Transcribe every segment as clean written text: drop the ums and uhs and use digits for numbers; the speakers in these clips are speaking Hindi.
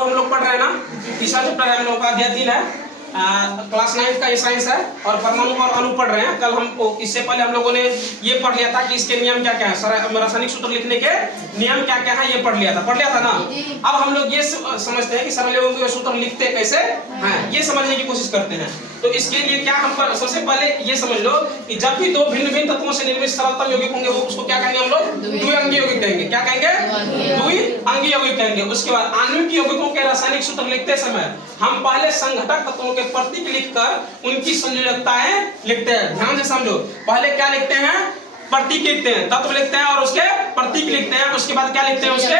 परमाणु हम लोग पढ़ रहे हैं ना, तीसरा चैप्टर है हम लोग का, अध्याय 3 है, क्लास 9 का ये साइंस है और परमाणु और अणु पढ़ रहे हैं। कल हमको इससे पहले हम लोगों ने ये पढ़ लिया था कि इसके नियम क्या क्या है, रासायनिक सूत्र लिखने के नियम क्या क्या है, ये पढ़ लिया था ना। अब हम लोग ये समझते हैं कि सरल यौगिकों के सूत्र लिखते कैसे हैं, ये समझने की कोशिश करते हैं। तो इसके लिए क्या हम सबसे पहले ये समझ लो कि जब भी दो भिन्न भिन्न तत्वों से निर्मित सरलतम यौगिक होंगे वो उसको क्या कहेंगे हम लोग, द्विअंगी यौगिक कहेंगे। क्या कहेंगे, द्विअंगी यौगिक कहेंगे। उसके बाद आणविक यौगिकों के रासायनिक सूत्र लिखते समय हम पहले संघटक तत्वों के प्रतीक लिखकर उनकी संयोजकताएं लिखते हैं। ध्यान से समझो, पहले क्या लिखते हैं, प्रतीक लिखते हैं, तत्व लिखते हैं और उसके प्रतीक लिखते हैं। उसके बाद क्या लिखते हैं, उसके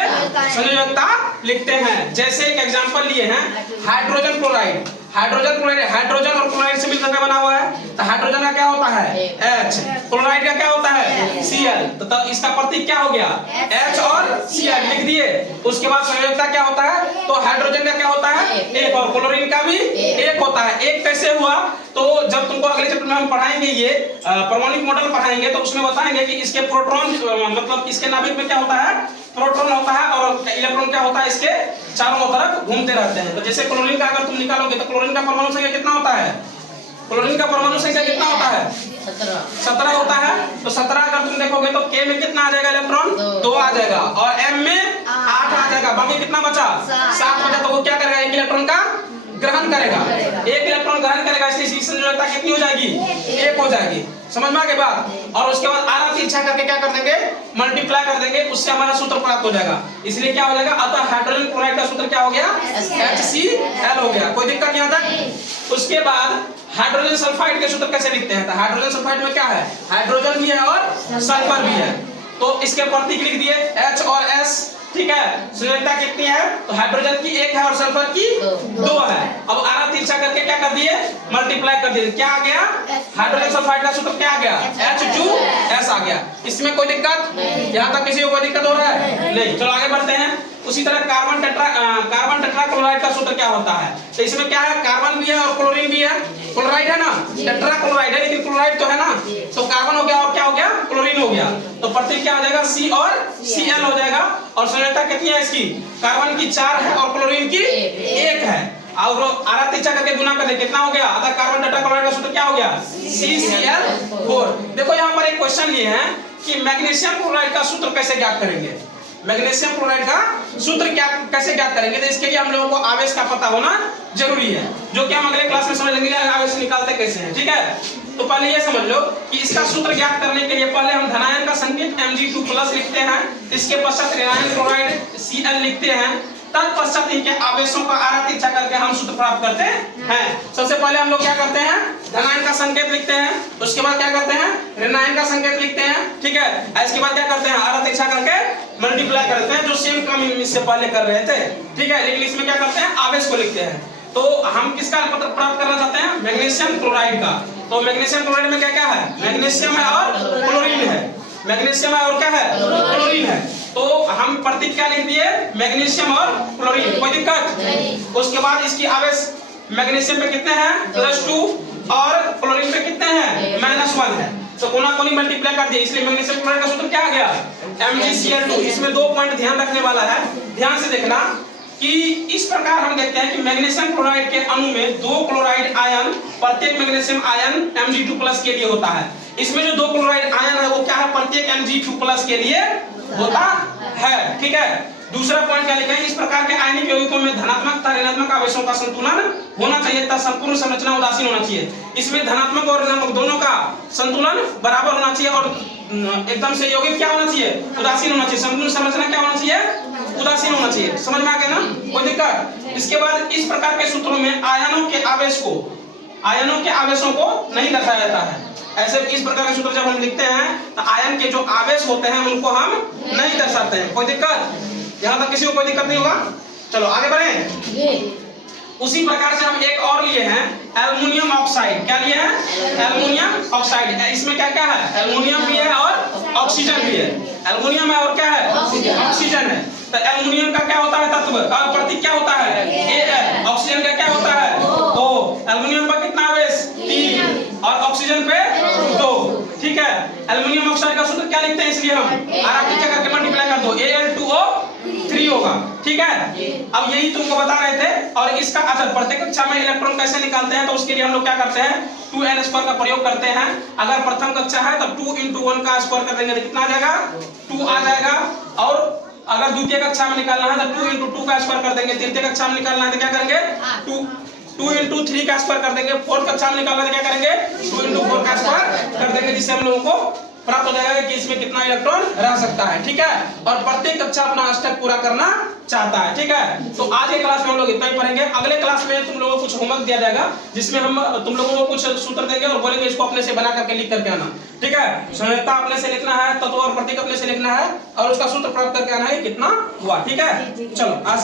संयोजकता लिखते हैं। जैसे एक एग्जांपल लिए हैं, हाइड्रोजन क्लोराइड। हाइड्रोजन और क्लोराइड से मिलकर बना हुआ है, तो हाइड्रोजन का क्या होता है H, क्लोराइड का क्या होता है Cl, तो इसका प्रतीक क्या हो गया H और Cl लिख दिए। उसके बाद संयोजकता क्या होता है, तो हाइड्रोजन का क्या होता है एक और क्लोरीन का भी एक होता है। एक कैसे हुआ, तो जब तुमको अगले चैप्टर में हम पढ़ाएंगे ये परमाणु मॉडल पढ़ाएंगे तो उसमें बताएंगे कि इसके प्रोटॉन मतलब इसके नाभिक में क्या होता है, प्रोटॉन होता है और इलेक्ट्रॉन क्या होता है इसके चारों तरफ घूमते रहते हैं। तो जैसे क्लोरीन का अगर तुम निकालोगे तो क्लोरीन का परमाणु संख्या कितना होता है, क्लोरीन का परमाणु संख्या कितना होता है 17 होता है। तो 17 अगर तुम देखोगे तो K में कितना आ जाएगा इलेक्ट्रॉन 2 आ जाएगा और M में 8 आ जाएगा, बाकी कितना बचा 7 बचा। तो वो क्या करेगा, एक इलेक्ट्रॉन का ग्रहण करेगा, एक इलेक्ट्रॉन ग्रहण करेगा, इसलिए इसकी संयोजकता कितनी हो जाएगी, 1 हो जाएगी। समझ में आ गई बात। और उसके बाद आधा तिरछा करके क्या कर देंगे, मल्टीप्लाई कर देंगे, उससे हमारा सूत्र प्राप्त हो जाएगा। इसलिए क्या हो जाएगा, अतः हाइड्रोजन क्लोराइड का सूत्र क्या हो गया HCl हो गया। कोई दिक्कत यहाँ तक। उसके बाद हाइड्रोजन सल्फाइड के सूत्र कैसे लिखते हैं, तो हाइड्रोजन सल्फाइड में क्या है, हाइड्रोजन भी है और सल्फर भी है। तो इसके प्रतीक लिख दिए H और S, ठीक है। संयोजकता कितनी है, तो हाइड्रोजन की 1 है और सल्फर की 2 है। अब आधा तिरछा करके क्या कर दिए, मल्टीप्लाई कर दिए, क्या आ गया, हाइड्रोजन सल्फाइड का सूत्र क्या आ गया H2S आ गया। इसमें कोई दिक्कत, यहाँ तक किसी को कोई दिक्कत हो रहा है नहीं। चलो आगे बढ़ते हैं। उसी तरह कार्बन टेट्रा क्लोराइड का सूत्र क्या होता है, तो इसमें क्या है, कार्बन भी है और क्लोरीन भी है, क्लोराइड है ना, टेट्रा क्लोराइड है लेकिन क्लोराइड तो है ना, तो कार्बन हो गया और क्या हो गया, क्लोरीन हो गया। तो प्रतीक क्या हो जाएगा, C और Cl हो जाएगा। और संयोजकता कितनी है इसकी, कार्बन की 4 है और क्लोरीन की 1 है। और आधा तिरछा करके गुना कर दे, कितना हो गया, आधा कार्बन टेट्रा क्लोराइड का सूत्र क्या हो गया CCl4। देखो यहाँ पर एक क्वेश्चन ये है कि मैग्नीशियम क्लोराइड का सूत्र कैसे ज्ञात करेंगे, मैग्नीशियम क्लोराइड का सूत्र क्या कैसे ज्ञात करेंगे। तो इसके लिए हम लोगों को आवेश का पता होना जरूरी है, जो कि हम अगले क्लास में समझ लेंगे आवेश निकालते कैसे हैं, ठीक है। तो पहले ये समझ लो कि इसका सूत्र ज्ञात करने के लिए पहले हम धनायन का संकेत Mg2+ लिखते हैं, इसके पश्चात ऋणायन क्लोराइड Cl लिखते हैं, तत्पश्चात इनके आवेशों का आधा तिरछा करके हम सूत्र प्राप्त करते हैं। सबसे पहले हम लोग क्या करते हैं, धनायन का संकेत लिखते हैं, उसके बाद क्या करते हैं, ऋणायन का संकेत लिखते हैं, ठीक है। इसके बाद क्या करते हैं, आधा तिरछा करके मल्टीप्लाई करते हैं, जो सेम काम इससे पहले कर रहे थे, ठीक है। लेकिन इसमें क्या करते हैं, आवेश को लिखते हैं। तो हम किसका प्राप्त करना चाहते हैं, मैग्नीशियम क्लोराइड का। तो मैग्नीशियम क्लोराइड में क्या क्या है, मैग्नीशियम है और क्लोरीन है, मैग्नीशियम है और क्या है, क्लोरीन है। तो हम प्रतीक क्या लिख दिए, मैग्नीशियम और क्लोरीन, कोई दिक्कत। उसके बाद इसकी आवेश मैग्नीशियम पे कितने हैं +2 और क्लोरीन पे कितने हैं -1 है। तो कोना कोनी मल्टीप्लाई कर दिए, इसलिए मैग्नीशियम क्लोराइड का सूत्र क्या आ गया MgCl2। इसमें 2 पॉइंट ध्यान रखने वाला है, ध्यान से देखना कि इस प्रकार हम देखते हैं कि मैग्नीशियम क्लोराइड के अणु में 2 क्लोराइड आयन, प्रत्येक मैग्नीशियम आयन Mg2+ के लिए होता है। इसमें जो 2 क्लोराइड आयन है वो क्या है, प्रत्येक Mg2+ के लिए होता है, ठीक है। दूसरा पॉइंट क्या लिखा है, इस प्रकार के आयनिक यौगिकों में धनात्मक तथा ऋणात्मक आवेशों का संतुलन होना चाहिए तथा संपूर्ण संरचना उदासीन होना चाहिए। इसमें धनात्मक और ऋणात्मक दोनों का संतुलन बराबर होना चाहिए और एकदम से यौगिक क्या होना चाहिए, उदासीन होना चाहिए। संपूर्ण संरचना क्या होना चाहिए, उदासीन होना चाहिए। समझ में आ गया ना, कोई दिक्कत। इसके बाद इस प्रकार के सूत्रों में आयनों के आवेशों को नहीं दर्शाया जाता है। ऐसे इस प्रकार के सूत्र जब हम लिखते हैं तो आयन के जो आवेश होते हैं उनको हम नहीं दर्शाते हैं। कोई दिक्कत, यहाँ तक किसी को कोई दिक्कत नहीं होगा। चलो आगे बढ़े। उसी प्रकार से हम एक और लिए हैं एल्युमिनियम ऑक्साइड। क्या लिए हैं, एल्युमिनियम ऑक्साइड। इसमें क्या क्या है, एल्युमिनियम भी है और ऑक्सीजन भी है। एल्युमिनियम है और क्या है, ऑक्सीजन है। तो एल्युमिनियम का क्या होता है तत्व और प्रतीक क्या होता है Al। ऑक्सीजन का क्या होता है O। एल्युमिनियम पर कितना आवेश 3 और ऑक्सीजन पे 2, ठीक है। एल्युमिनियम ऑक्साइड का सूत्र क्या लिखते हैं, इसलिए हम आधा तिरछा करके मल्टीप्लाई कर दो Al2O3 3 होगा, ठीक है। अब यही तुमको बता रहे थे। और इसका अच्छा प्रत्येक कक्षा में इलेक्ट्रॉन कैसे निकालते हैं, तो उसके लिए हम लोग क्या करते हैं, 2n² का प्रयोग करते हैं। अगर प्रथम कक्षा है तब 2 × 1 का स्क्वायर कर देंगे तो कितना आ जाएगा, 2 आ जाएगा। और अगर द्वितीय कक्षा में निकालना है तो 2 × 2 का स्क्वायर कर देंगे। तृतीय कक्षा में निकालना है तो क्या करेंगे, 2 × 3 का स्क्वायर कर देंगे। फोर्थ कक्षा में निकालना है तो क्या करेंगे, 2 × 4 का स्क्वायर कर देंगे, जिससे हम लोगों को प्राप्त हो जाएगा कि इसमें कितना इलेक्ट्रॉन रह सकता है, ठीक है। और प्रत्येक कक्षा अपना अष्टक पूरा करना चाहता है, ठीक है। तो आज के क्लास में हम लोग इतना ही पढ़ेंगे। अगले क्लास में तुम लोगों को कुछ होमवर्क दिया जाएगा, जिसमें हम तुम लोगों को कुछ सूत्र देंगे और बोलेंगे इसको अपने से बना करके लिख करके आना, ठीक है। संयोजकता अपने से लिखना है, तत्व और प्रतीक अपने से लिखना है, और उसका सूत्र प्राप्त करके आना है कितना हुआ, ठीक है। चलो आज